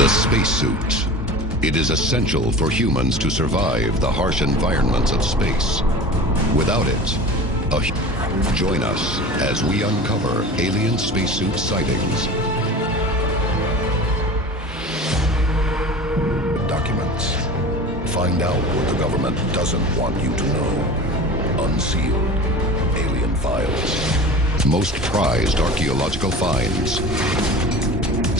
The spacesuit. It is essential for humans to survive the harsh environments of space. Without it, join us as we uncover alien spacesuit sightings. Documents. Find out what the government doesn't want you to know. Unsealed Alien Files. Most prized archaeological finds.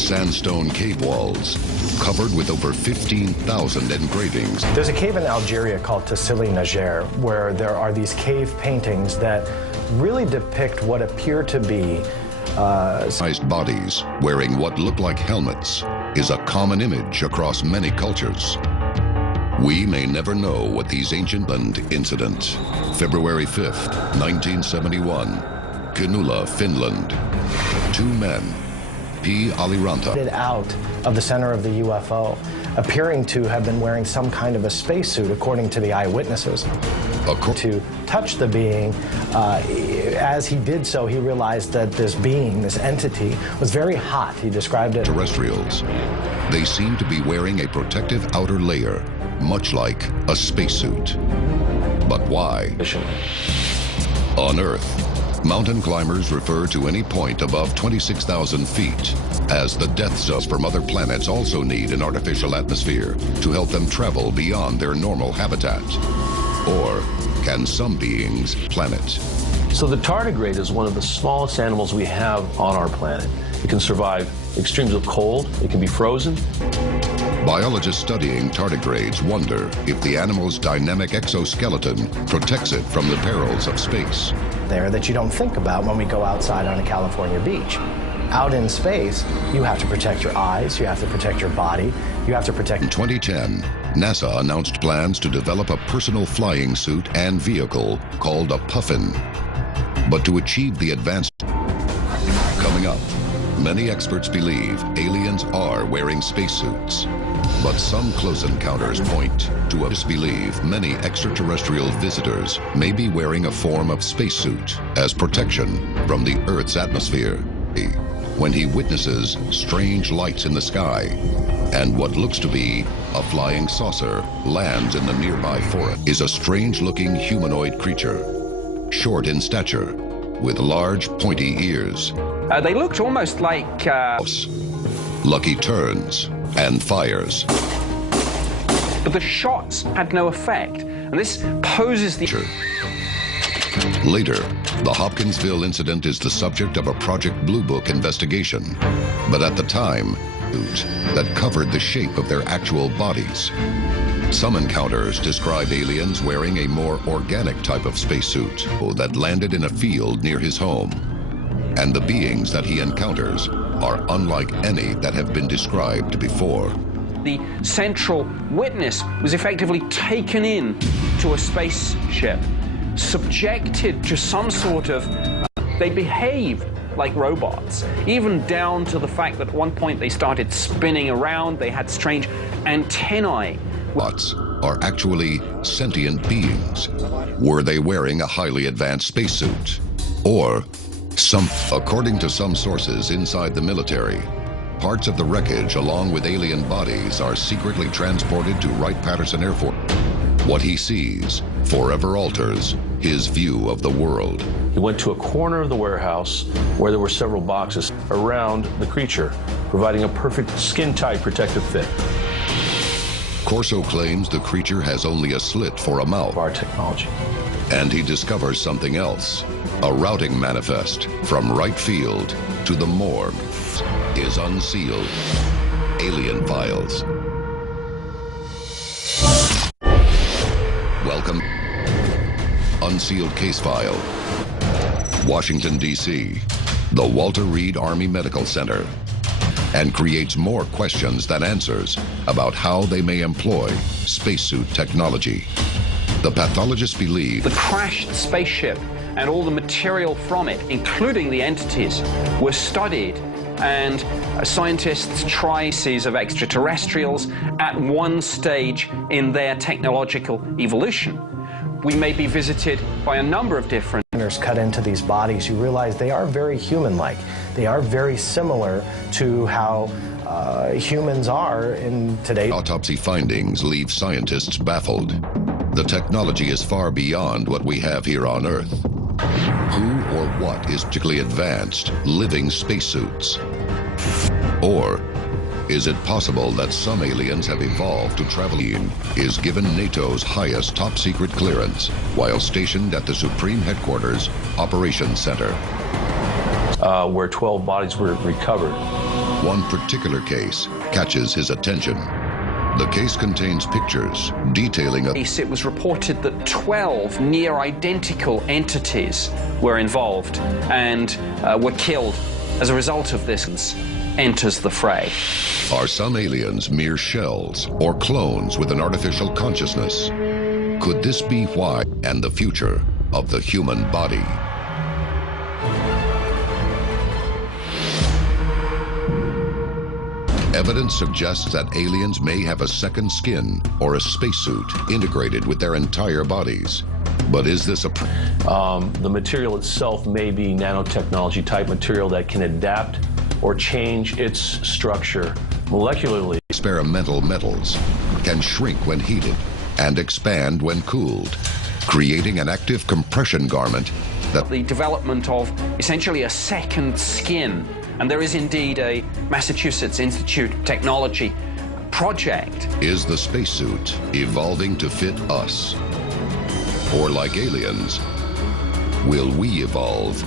Sandstone cave walls, covered with over 15,000 engravings. There's a cave in Algeria called Tassili Niger, where there are these cave paintings that really depict what appear to be sized bodies wearing what look like helmets is a common image across many cultures. We may never know what these ancient incident. February 5th, 1971, Kinula, Finland. Two men, P. Aliranta, out of the center of the UFO, appearing to have been wearing some kind of a spacesuit, according to the eyewitnesses. To touch the being, as he did so, he realized that this being, this entity, was very hot. He described it. Terrestrials. They seem to be wearing a protective outer layer, much like a spacesuit. But why? On Earth, mountain climbers refer to any point above 26,000 feet as the death zone. From other planets also need an artificial atmosphere to help them travel beyond their normal habitat. Or can some beings planet? So the tardigrade is one of the smallest animals we have on our planet. It can survive extremes of cold, it can be frozen. Biologists studying tardigrades wonder if the animal's dynamic exoskeleton protects it from the perils of space. There that you don't think about when we go outside on a California beach. Out in space, you have to protect your eyes, you have to protect your body, you have to protect... In 2010, NASA announced plans to develop a personal flying suit and vehicle called a Puffin. But to achieve the advanced... Coming up, many experts believe aliens are wearing spacesuits. But some close encounters point to a disbelief many extraterrestrial visitors may be wearing a form of spacesuit as protection from the Earth's atmosphere. When he witnesses strange lights in the sky and what looks to be a flying saucer lands in the nearby forest, is a strange-looking humanoid creature, short in stature, with large pointy ears. They looked almost like... Lucky turns and fires. But the shots had no effect, and this poses the... Later, the Hopkinsville incident is the subject of a Project Blue Book investigation. But at the time, that covered the shape of their actual bodies. Some encounters describe aliens wearing a more organic type of spacesuit that landed in a field near his home. And the beings that he encounters are unlike any that have been described before. The central witness was effectively taken in to a spaceship, subjected to some sort of... They behaved like robots, even down to the fact that at one point they started spinning around, they had strange antennae. Robots are actually sentient beings. Were they wearing a highly advanced spacesuit? Or according to some sources inside the military, parts of the wreckage along with alien bodies are secretly transported to Wright-Patterson Air Force. What he sees forever alters his view of the world. He went to a corner of the warehouse where there were several boxes around the creature, providing a perfect skin-tight protective fit. Corso claims the creature has only a slit for a mouth. Our technology. And he discovers something else. A routing manifest from Wright Field to the morgue is Unsealed Alien Files. Welcome. Unsealed Case File. Washington, D.C. The Walter Reed Army Medical Center. And creates more questions than answers about how they may employ spacesuit technology. The pathologists believe the crashed spaceship and all the material from it, including the entities, were studied, and scientists try species of extraterrestrials at one stage in their technological evolution. We may be visited by a number of different cut into these bodies. You realize they are very human-like. They are very similar to how humans are in today's Autopsy findings leave scientists baffled. The technology is far beyond what we have here on Earth. Who or what is particularly advanced living spacesuits? Or is it possible that some aliens have evolved to travel in, is given NATO's highest top-secret clearance while stationed at the Supreme Headquarters Operations Center? Where 12 bodies were recovered. One particular case catches his attention. The case contains pictures detailing a... It was reported that 12 near-identical entities were involved and were killed as a result of this. Enters the fray. Are some aliens mere shells or clones with an artificial consciousness? Could this be why and the future of the human body? Evidence suggests that aliens may have a second skin or a spacesuit integrated with their entire bodies. But is this a... The material itself may be nanotechnology type material that can adapt or change its structure molecularly. Experimental metals can shrink when heated and expand when cooled, creating an active compression garment that... The development of essentially a second skin. And there is indeed a Massachusetts Institute of Technology project. Is the spacesuit evolving to fit us? Or like aliens, will we evolve